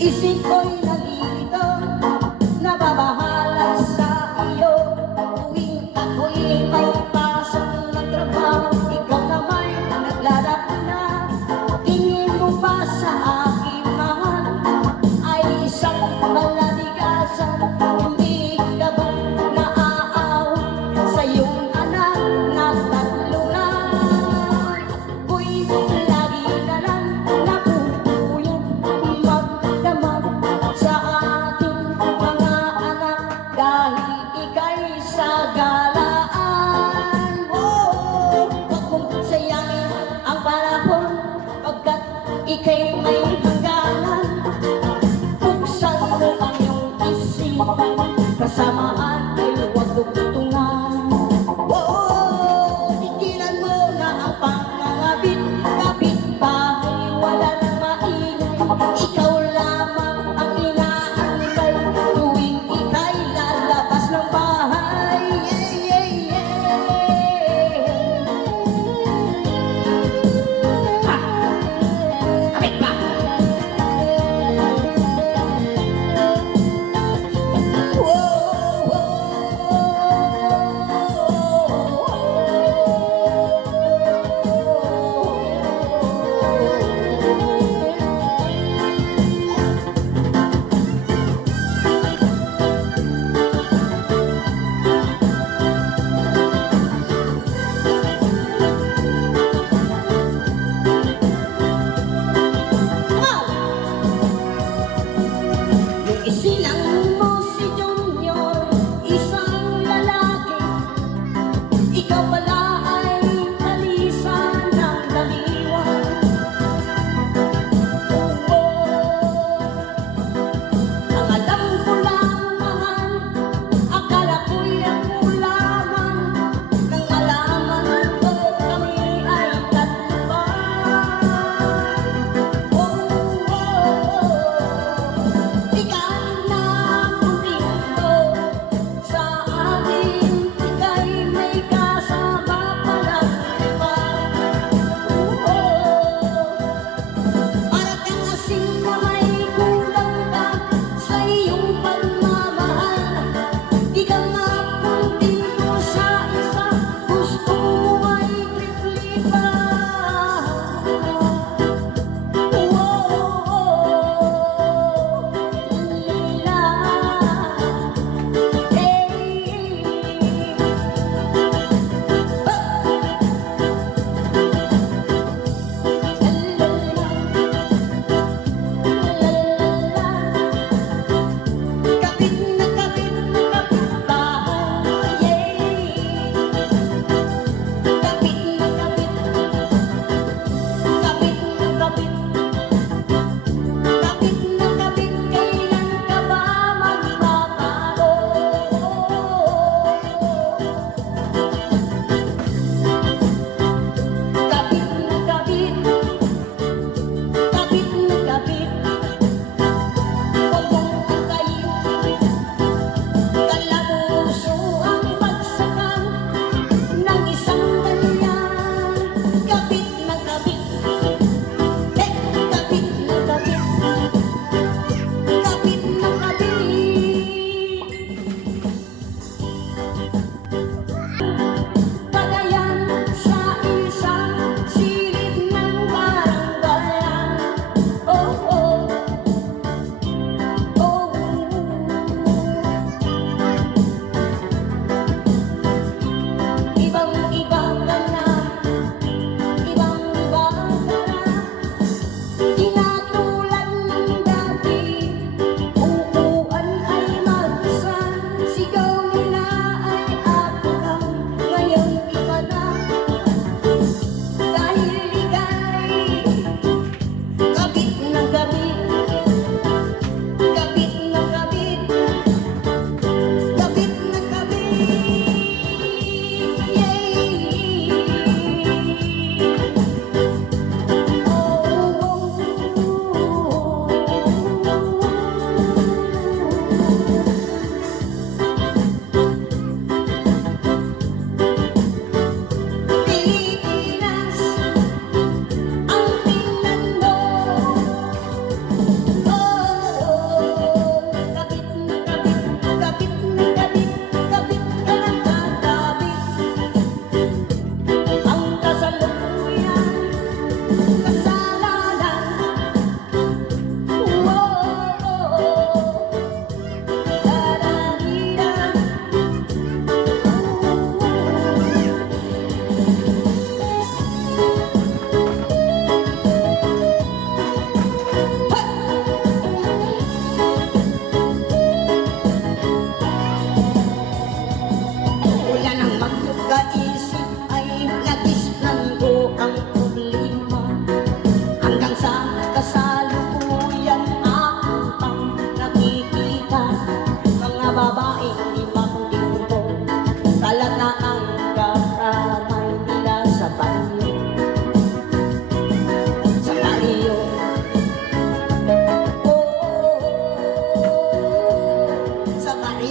Isip ko'y nalilito, nababahala sa iyo. Tuwing ako'y may pasok na trabaho, ikaw naman naglalako na. Tingin mo ba sa aking mahal ay isang malaligasan? Hindi ka ba naaaw sa iyong anak na tatlo na? Ako'y lagi na lang napupuyat magdamag sa ating mga anak dahil ika'y sa galaan. Oh, wag mong sayangin ang panahon pagkat ika'y may hangganan. Buksan mo ang iyong isipan, kasamaan ay huwag tugtungan. Oh, tigilan mo na ang pangangabit, kapitbahay wala nang maingay. Ikaw lamang ang inaantay tuwing ika'y lalabas ng bahay. Yeah, yeah, yeah. Ha! Kapit ba? Whoa, whoa.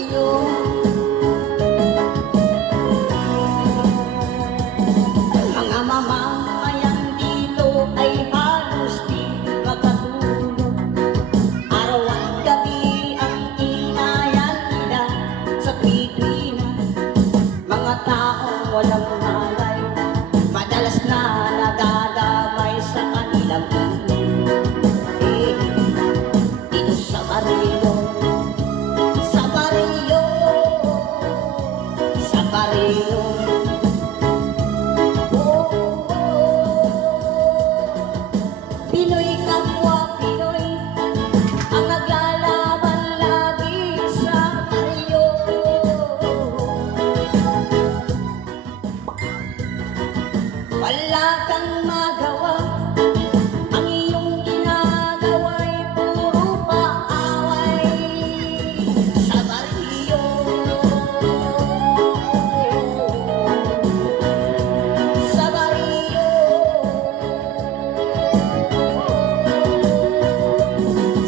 baryo. Mga mamamayan dito ay halos di makatulog. Araw at gabi ang inayan nila sa tuwi-tuwi na. Mga taong walang malay, madalas na nadadamay sa kanilang eh, dito sa baryo, sa baryo, sa baryo. Pinoy kapwa Pinoy ang naglalaban lagi sa baryo. Wala kang magawa, ang iyong ginagawa'y puro paaway sa baryo. Sa baryo.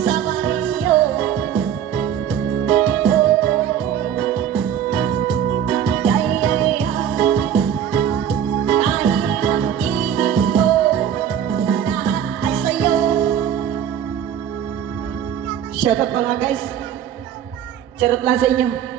Sa baryo. Yay, yay, yay. Kahit ang ibig ko, lahat ay sa'yo. Shout out mga guys. Charot lang sa inyo.